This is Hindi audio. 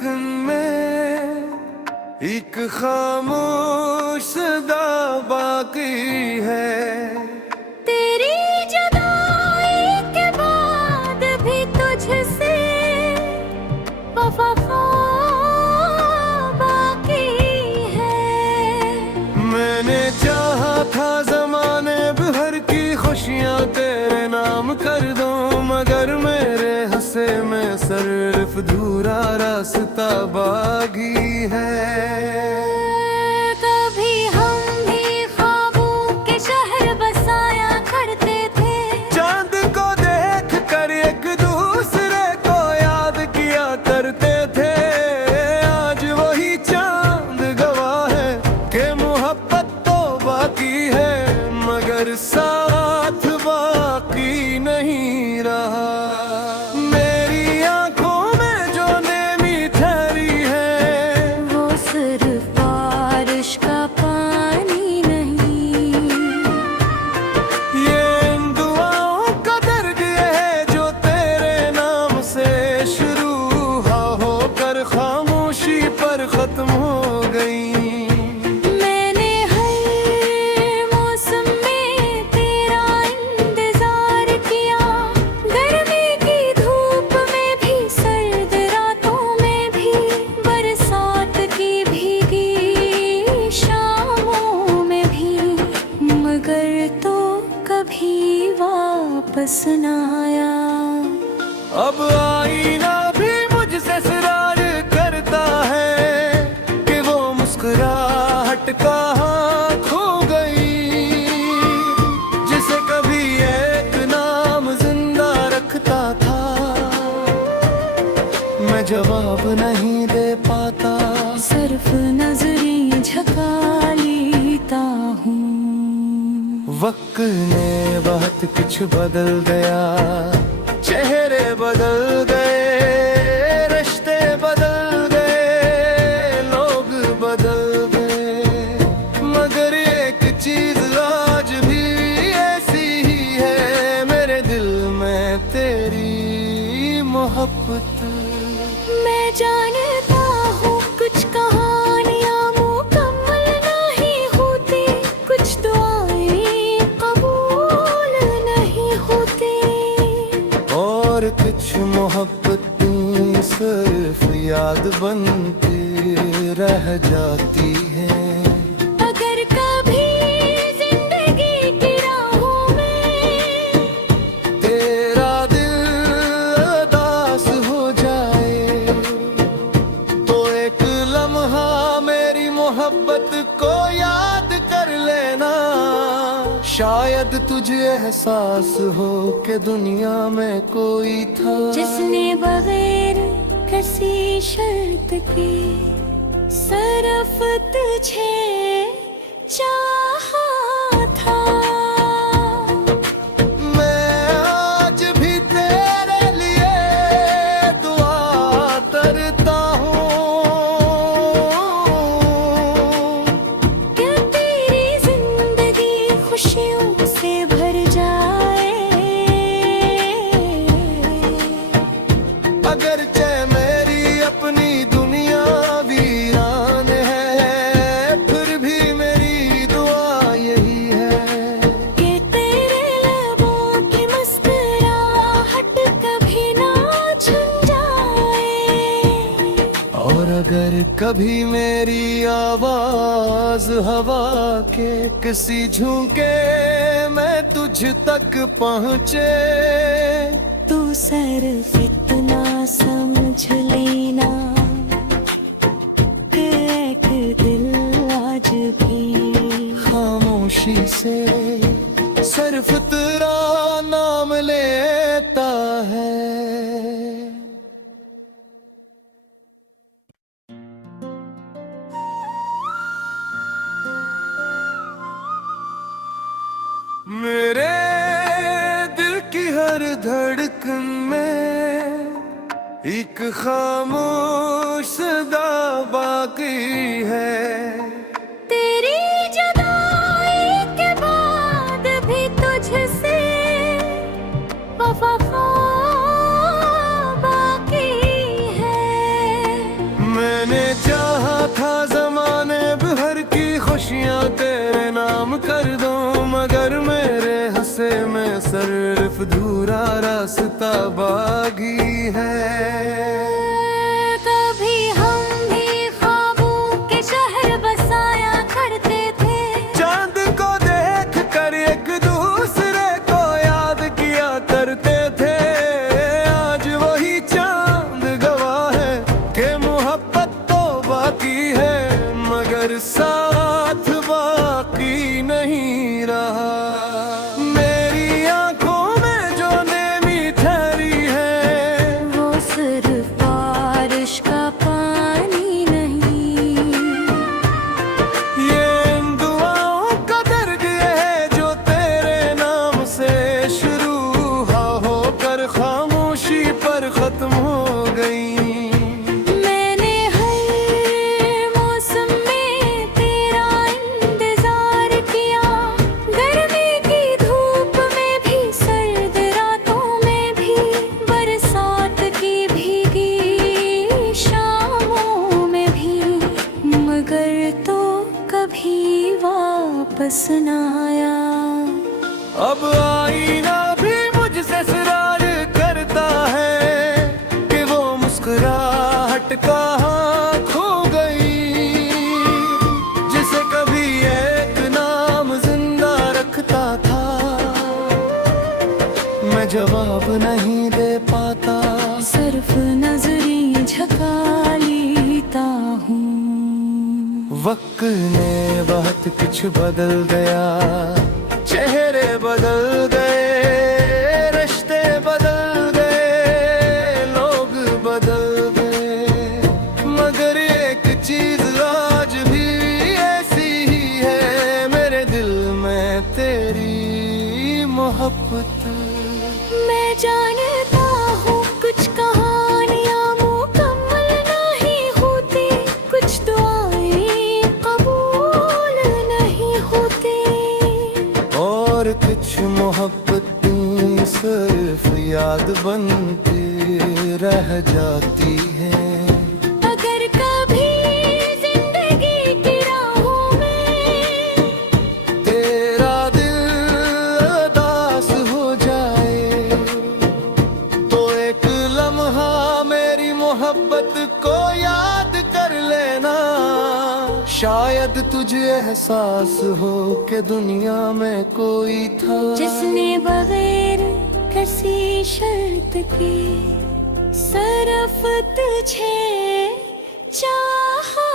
धड़कन में एक खामोश सदा बाकी है। तेरी जुदाई के बाद भी तुझसे वफा बाकी है। मैंने चाहा था ज़माने भर की खुशियाँ तेरे नाम कर दूं, मगर मेरे हंसे में सिर्फ धूरा रास्ता बाकी है। कभी हम भी ख्वाबों के शहर बसाया करते थे, चांद को देख कर एक दूसरे को याद किया करते थे। आज वही चांद गवाह है कि मोहब्बत तो बाकी है, मगर साथ बाकी नहीं रहा। मेरी आंखों में जो नेमी ठहरी है, वो सिर्फ बारिश का पानी नहीं। ये इन दुआओं का दर्द है जो तेरे नाम से शुरू होकर खामोशी पर खत्म हो गई। मैंने हर मौसम में तेरा इंतजार किया, गर्मी की धूप में भी, सर्द रातों में भी, बरसात की भीगी शामों में भी, मगर तो कभी वापस न आया। अब आईना भी मुझसे इकरार करता है कि वो मुस्कुराहट कहाँ खो गई, जिसे कभी एक नाम जिंदा रखता था। मैं जवाब नहीं दे पाता, सिर्फ नजरें झका लेता हूँ। वक्त ने बहुत कुछ बदल दिया, चेहरे बदल गए, रिश्ते बदल गए, लोग बदल गए, मगर एक चीज आज भी ऐसी ही है मेरे दिल में, तेरी मोहब्बत। मैं जानता हूँ कुछ कहानियाँ मुकम्मल नहीं होती, कुछ दुआएं कबूल नहीं होती, और कुछ मोहब्बतें सिर्फ याद बनती रह जाती हैं। अगर कभी जिंदगी की राहों में तेरा दिल उदास हो जाए, तो एक लम्हा मेरी मोहब्बत को याद कर लेना। शायद तुझे एहसास हो कि दुनिया में कोई था जिसने बगैर किसी शर्त के सिर्फ तुझे चाहा था। मैं आज भी तेरे लिए दुआ करता हूँ क्या तेरी जिंदगी खुशियों से भर जाए। अगरचे मेरी अपनी दुनिया वीरान है, फिर भी मेरी दुआ यही है कि तेरे लबों की मुस्कुराहट कभी ना छुन जाए। और अगर कभी मेरी आवाज हवा के किसी झोंके में तुझ तक पहुँचे, तू सिर्फ इतना समझ लेना कि एक दिल आज भी खामोशी से सिर्फ तेरा नाम लेता है। मेरे दिल की हर धड़कन में एक खामोश सदा बाकी है। तेरी जुदाई के बाद भी तुझसे वफा बाकी है। खुशियाँ तेरे नाम कर दूं, मगर मेरे हंसे में सिर्फ अधूरा रास्ता बाकी है। कभी हम भी ख्वाबों के शहर बसाया करते थे, चांद को देख कर एक दूसरे को याद किया करते थे। आज वही चांद गवाह है कि मोहब्बत तो बाकी है, मगर साथ बाकी नहीं रहा। मेरी आंखों में जो नेमी ठहरी है, वो सिर्फ बारिश का पानी नहीं। ये इन दुआओं का दर्द है जो तेरे नाम से शुरू होकर खामोशी पर खत्म हो गई। मैंने हर मौसम में तेरा इंतजार किया, गर्मी की धूप में भी, सर्द रातों में भी, बरसात की भीगी शामों में भी, मगर तो कभी वापस न आया। अब आईना भी मुझसे सरार करता है कि वो मुस्कुराहट कहाँ खो गई, जिसे कभी एक नाम जिंदा रखता था। मैं जवाब नहीं दे पाता, सिर्फ नजरें झका लेता हूँ। वक्त ने बहुत कुछ बदल गया, चेहरे बदल गए, रिश्ते बदल गए, लोग बदल गए, मगर एक चीज आज भी ऐसी ही है, मेरे दिल में तेरी मोहब्बत। मैं जानता हूँ कुछ कहानियाँ मुकम्मल नहीं होती, कुछ दुआएं कबूल नहीं होती, और कुछ मोहब्बतें सिर्फ याद बनती रह जाती हैं। अगर कभी जिंदगी की राहों में तेरा दिल उदास हो जाए, तो एक लम्हा मेरी मोहब्बत को याद कर लेना। शायद तुझे एहसास हो कि दुनिया में कोई था जिसने बगैर किसी शर्त के सिर्फ तुझे चाहा।